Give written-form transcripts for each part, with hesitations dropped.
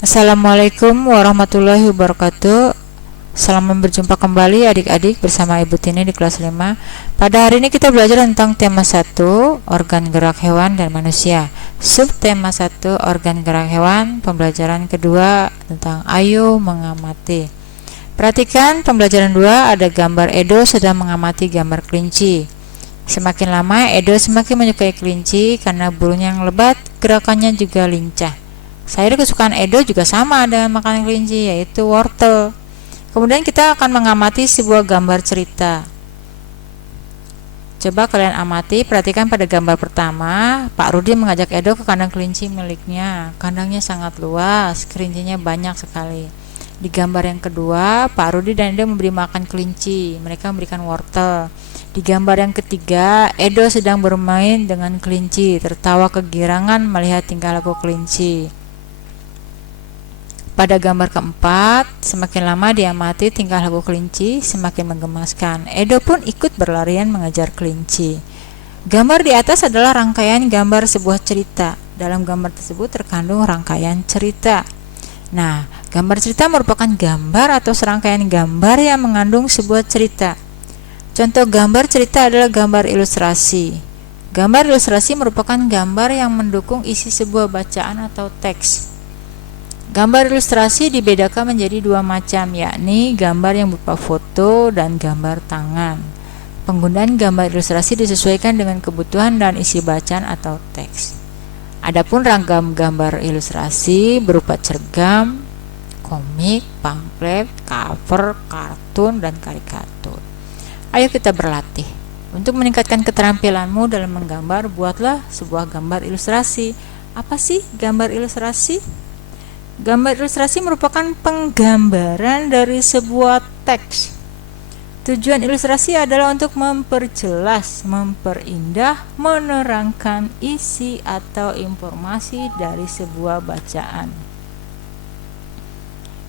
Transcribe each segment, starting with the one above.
Assalamualaikum warahmatullahi wabarakatuh. Selamat berjumpa kembali adik-adik bersama Ibu Tini di kelas 5. Pada hari ini kita belajar tentang tema 1, organ gerak hewan dan manusia. Subtema 1, organ gerak hewan. Pembelajaran kedua tentang ayo mengamati. Perhatikan pembelajaran 2, ada gambar Edo sedang mengamati gambar kelinci. Semakin lama Edo semakin menyukai kelinci karena bulunya yang lebat, gerakannya juga lincah. Sayur kesukaan Edo juga sama dengan makanan kelinci, yaitu wortel. Kemudian kita akan mengamati sebuah gambar cerita. Coba kalian amati, perhatikan pada gambar pertama, Pak Rudi mengajak Edo ke kandang kelinci miliknya. Kandangnya sangat luas, kelincinya banyak sekali. Di gambar yang kedua, Pak Rudi dan Edo memberi makan kelinci, mereka memberikan wortel. Di gambar yang ketiga, Edo sedang bermain dengan kelinci, tertawa kegirangan melihat tingkah laku kelinci. Pada gambar keempat, semakin lama diamati tingkah laku kelinci semakin menggemaskan. Edo pun ikut berlarian mengejar kelinci. Gambar di atas adalah rangkaian gambar sebuah cerita. Dalam gambar tersebut terkandung rangkaian cerita. Nah, gambar cerita merupakan gambar atau serangkaian gambar yang mengandung sebuah cerita. Contoh gambar cerita adalah gambar ilustrasi. Gambar ilustrasi merupakan gambar yang mendukung isi sebuah bacaan atau teks. Gambar ilustrasi dibedakan menjadi dua macam, yakni gambar yang berupa foto dan gambar tangan. Penggunaan gambar ilustrasi disesuaikan dengan kebutuhan dan isi bacaan atau teks. Adapun ragam gambar ilustrasi berupa cergam, komik, pamflet, cover, kartun, dan karikatur. Ayo kita berlatih. Untuk meningkatkan keterampilanmu dalam menggambar, buatlah sebuah gambar ilustrasi. Apa sih gambar ilustrasi? Gambar ilustrasi merupakan penggambaran dari sebuah teks. Tujuan ilustrasi adalah untuk memperjelas, memperindah, menerangkan isi atau informasi dari sebuah bacaan.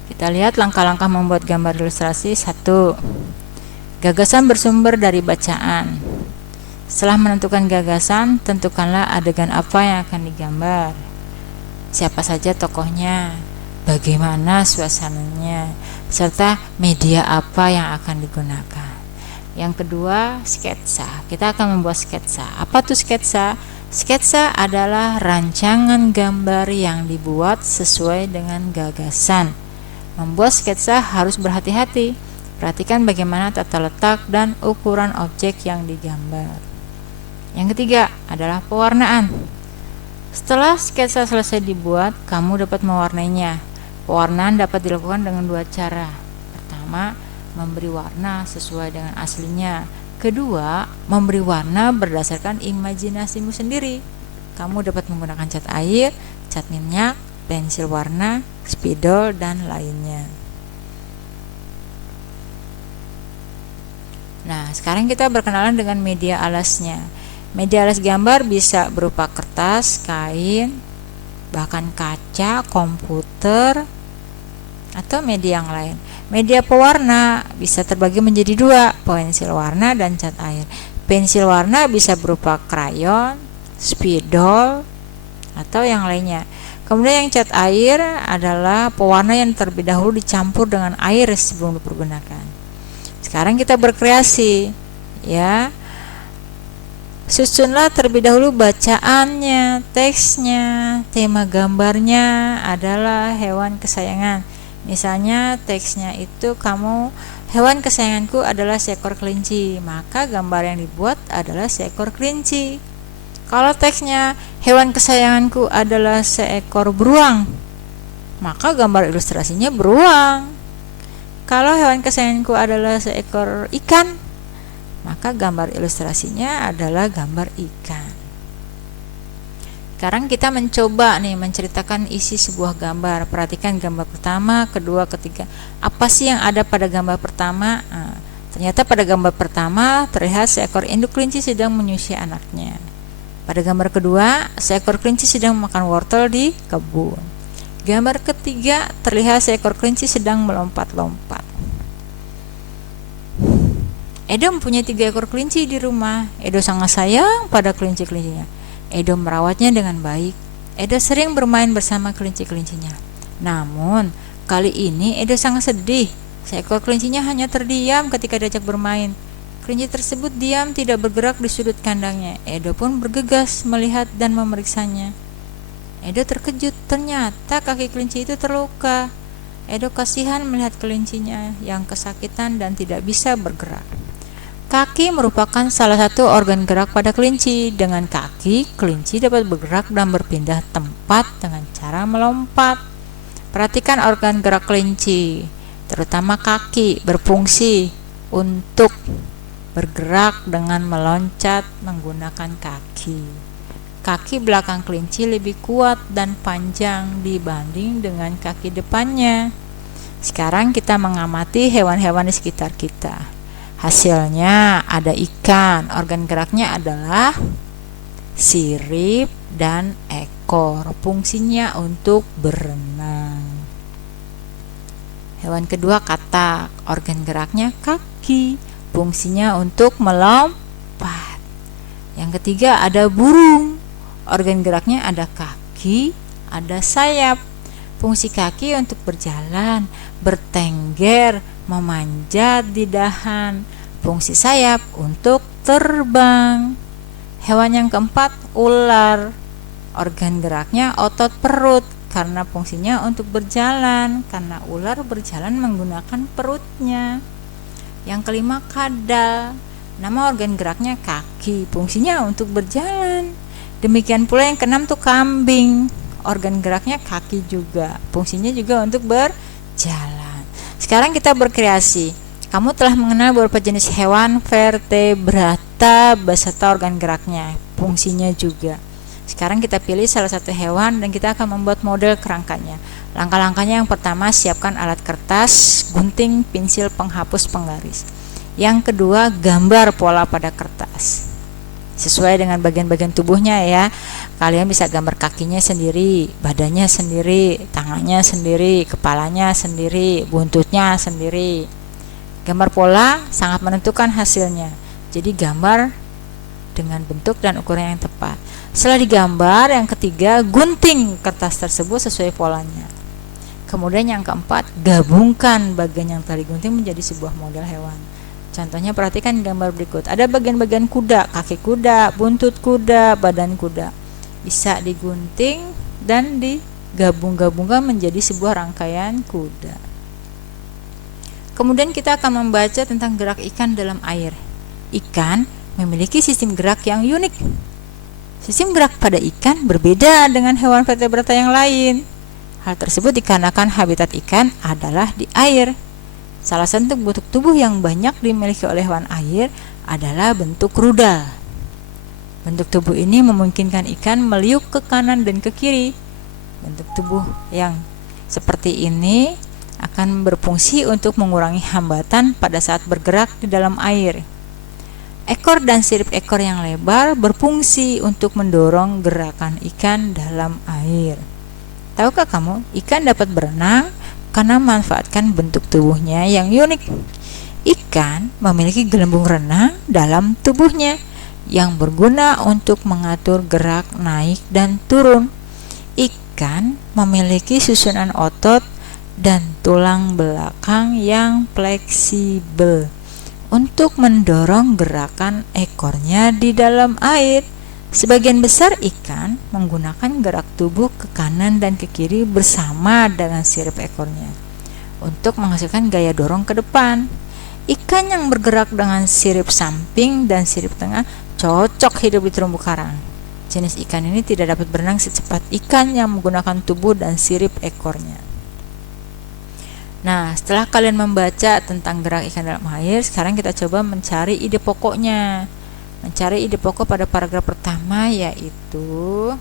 Kita lihat langkah-langkah membuat gambar ilustrasi. 1. Gagasan bersumber dari bacaan. Setelah menentukan gagasan, tentukanlah adegan apa yang akan digambar. Siapa saja tokohnya, bagaimana suasananya, serta media apa yang akan digunakan. Yang kedua, sketsa. Kita akan membuat sketsa. Apa tuh sketsa? Sketsa adalah rancangan gambar yang dibuat sesuai dengan gagasan. Membuat sketsa harus berhati-hati. Perhatikan bagaimana tata letak dan ukuran objek yang digambar. Yang ketiga adalah pewarnaan. Setelah sketsa selesai dibuat, kamu dapat mewarnainya. Pewarnaan dapat dilakukan dengan dua cara. Pertama, memberi warna sesuai dengan aslinya. Kedua, memberi warna berdasarkan imajinasimu sendiri. Kamu dapat menggunakan cat air, cat minyak, pensil warna, spidol, dan lainnya. Nah, sekarang kita berkenalan dengan media alasnya. Media alas gambar bisa berupa kertas, kain, bahkan kaca, komputer, atau media yang lain. Media pewarna bisa terbagi menjadi dua, pensil warna dan cat air. Pensil warna bisa berupa krayon, spidol, atau yang lainnya. Kemudian yang cat air adalah pewarna yang terlebih dahulu dicampur dengan air sebelum dipergunakan. Sekarang kita berkreasi, ya. Susunlah terlebih dahulu bacaannya, teksnya, tema gambarnya adalah hewan kesayangan. Misalnya teksnya itu hewan kesayanganku adalah seekor kelinci, maka gambar yang dibuat adalah seekor kelinci. Kalau teksnya hewan kesayanganku adalah seekor beruang, maka gambar ilustrasinya beruang. Kalau hewan kesayanganku adalah seekor ikan, maka gambar ilustrasinya adalah gambar ikan. Sekarang kita mencoba menceritakan isi sebuah gambar. Perhatikan gambar pertama, kedua, ketiga. Apa sih yang ada pada gambar pertama? Ternyata pada gambar pertama terlihat seekor induk kelinci sedang menyusui anaknya. Pada gambar kedua, seekor kelinci sedang memakan wortel di kebun. Gambar ketiga terlihat seekor kelinci sedang melompat-lompat. Edo mempunyai 3 ekor kelinci di rumah. Edo sangat sayang pada kelinci-kelincinya. Edo merawatnya dengan baik. Edo sering bermain bersama kelinci-kelincinya. Namun, kali ini Edo sangat sedih. Seekor kelincinya hanya terdiam ketika diajak bermain. Kelinci tersebut diam tidak bergerak di sudut kandangnya. Edo pun bergegas melihat dan memeriksanya. Edo terkejut, ternyata kaki kelinci itu terluka. Edo kasihan melihat kelincinya yang kesakitan dan tidak bisa bergerak. Kaki merupakan salah satu organ gerak pada kelinci. Dengan kaki, kelinci dapat bergerak dan berpindah tempat dengan cara melompat. Perhatikan organ gerak kelinci, terutama kaki, berfungsi untuk bergerak dengan meloncat menggunakan kaki. Kaki belakang kelinci lebih kuat dan panjang dibanding dengan kaki depannya. Sekarang kita mengamati hewan-hewan di sekitar kita. Hasilnya ada ikan, organ geraknya adalah sirip dan ekor, fungsinya untuk berenang. Hewan kedua katak, organ geraknya kaki, fungsinya untuk melompat. Yang ketiga ada burung, organ geraknya ada kaki, ada sayap. Fungsi kaki untuk berjalan, bertengger, memanjat di dahan. Fungsi sayap untuk terbang. Hewan yang keempat, ular. Organ geraknya otot perut karena fungsinya untuk berjalan, karena ular berjalan menggunakan perutnya. Yang kelima, kadal. Nama organ geraknya kaki, fungsinya untuk berjalan. Demikian pula yang keenam tuh kambing. Organ geraknya kaki juga, fungsinya juga untuk berjalan. Sekarang kita berkreasi. Kamu telah mengenal beberapa jenis hewan vertebrata beserta organ geraknya, fungsinya juga. Sekarang kita pilih salah satu hewan dan kita akan membuat model kerangkanya. Langkah-langkahnya yang pertama, siapkan alat kertas, gunting, pensil penghapus penggaris. Yang kedua, gambar pola pada kertas sesuai dengan bagian-bagian tubuhnya ya. Kalian bisa gambar kakinya sendiri, badannya sendiri, tangannya sendiri, kepalanya sendiri, buntutnya sendiri. Gambar pola sangat menentukan hasilnya. Jadi gambar dengan bentuk dan ukuran yang tepat. Setelah digambar, yang ketiga, gunting kertas tersebut sesuai polanya. Kemudian yang keempat, gabungkan bagian yang telah digunting menjadi sebuah model hewan. Contohnya perhatikan gambar berikut. Ada bagian-bagian kuda, kaki kuda, buntut kuda, badan kuda. Bisa digunting dan digabung-gabungkan menjadi sebuah rangkaian kuda. Kemudian kita akan membaca tentang gerak ikan dalam air. Ikan memiliki sistem gerak yang unik. Sistem gerak pada ikan berbeda dengan hewan vertebrata yang lain. Hal tersebut dikarenakan habitat ikan adalah di air. Salah satu bentuk tubuh yang banyak dimiliki oleh hewan air adalah bentuk rudal. Bentuk tubuh ini memungkinkan ikan meliuk ke kanan dan ke kiri. Bentuk tubuh yang seperti ini akan berfungsi untuk mengurangi hambatan pada saat bergerak di dalam air. Ekor dan sirip ekor yang lebar berfungsi untuk mendorong gerakan ikan dalam air. Tahukah kamu, ikan dapat berenang karena memanfaatkan bentuk tubuhnya yang unik. Ikan memiliki gelembung renang dalam tubuhnya yang berguna untuk mengatur gerak naik dan turun. Ikan memiliki susunan otot dan tulang belakang yang fleksibel untuk mendorong gerakan ekornya di dalam air. Sebagian besar ikan menggunakan gerak tubuh ke kanan dan ke kiri bersama dengan sirip ekornya untuk menghasilkan gaya dorong ke depan. Ikan yang bergerak dengan sirip samping dan sirip tengah cocok hidup di terumbu karang. Jenis ikan ini tidak dapat berenang secepat ikan yang menggunakan tubuh dan sirip ekornya. Nah, setelah kalian membaca tentang gerak ikan dalam air, sekarang kita coba mencari ide pokoknya. Mencari ide pokok pada paragraf pertama yaitu,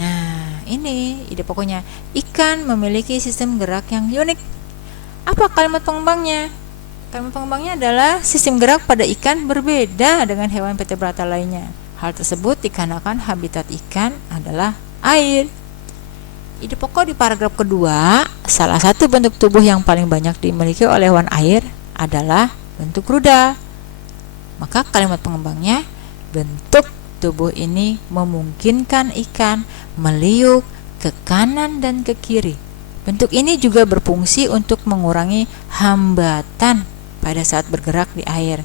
nah ini ide pokoknya, ikan memiliki sistem gerak yang unik. Apa kalimat pengembangnya? Kalimat pengembangnya adalah sistem gerak pada ikan berbeda dengan hewan vertebrata lainnya. Hal tersebut dikarenakan habitat ikan adalah air. Ide pokok di paragraf kedua, salah satu bentuk tubuh yang paling banyak dimiliki oleh hewan air adalah bentuk rudal. Maka kalimat pengembangnya, bentuk tubuh ini memungkinkan ikan meliuk ke kanan dan ke kiri. Bentuk ini juga berfungsi untuk mengurangi hambatan pada saat bergerak di air.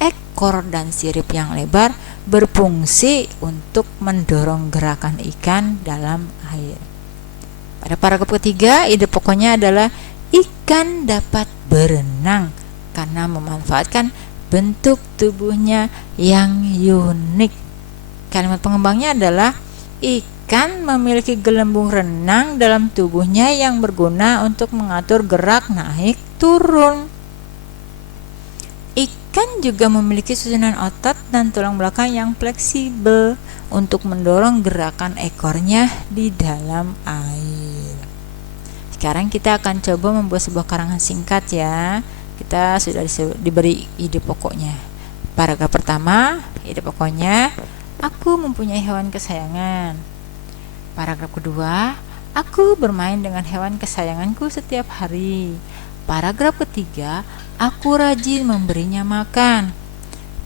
Ekor dan sirip yang lebar berfungsi untuk mendorong gerakan ikan dalam air. Pada paragraf ketiga, ide pokoknya adalah ikan dapat berenang karena memanfaatkan bentuk tubuhnya yang unik. Kalimat pengembangnya adalah ikan memiliki gelembung renang dalam tubuhnya yang berguna untuk mengatur gerak naik turun. Ikan juga memiliki susunan otot dan tulang belakang yang fleksibel untuk mendorong gerakan ekornya di dalam air. Sekarang kita akan coba membuat sebuah karangan singkat ya. Kita sudah diberi ide pokoknya. Paragraf pertama, ide pokoknya, aku mempunyai hewan kesayangan. Paragraf kedua, aku bermain dengan hewan kesayanganku setiap hari. Paragraf ketiga, aku rajin memberinya makan.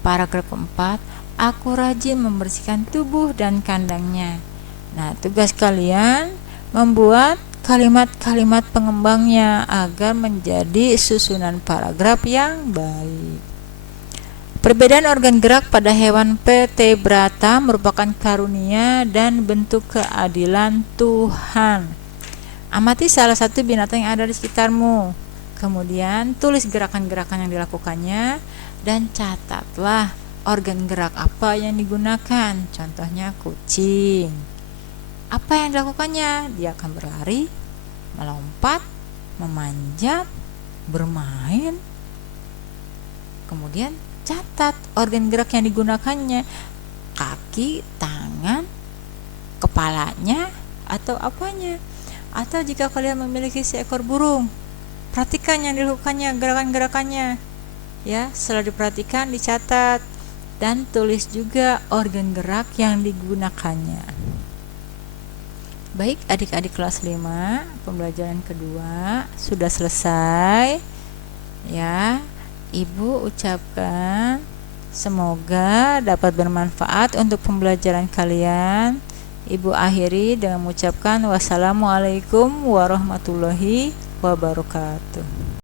Paragraf keempat, aku rajin membersihkan tubuh dan kandangnya. Nah, tugas kalian membuat kalimat-kalimat pengembangnya agar menjadi susunan paragraf yang baik. Perbedaan organ gerak pada hewan vertebrata merupakan karunia dan bentuk keadilan Tuhan. Amati salah satu binatang yang ada di sekitarmu. Kemudian tulis gerakan-gerakan yang dilakukannya dan catatlah organ gerak apa yang digunakan. Contohnya kucing. Apa yang dilakukannya? Dia akan berlari, melompat, memanjat, bermain. Kemudian catat organ gerak yang digunakannya. Kaki, tangan, kepalanya, atau apanya. Atau jika kalian memiliki seekor burung, perhatikan yang dilakukannya, gerakan-gerakannya. Ya, setelah diperhatikan, dicatat dan tulis juga organ gerak yang digunakannya. Baik, adik-adik kelas 5, pembelajaran kedua sudah selesai. Ya, Ibu ucapkan semoga dapat bermanfaat untuk pembelajaran kalian. Ibu akhiri dengan mengucapkan wassalamualaikum warahmatullahi wabarakatuh.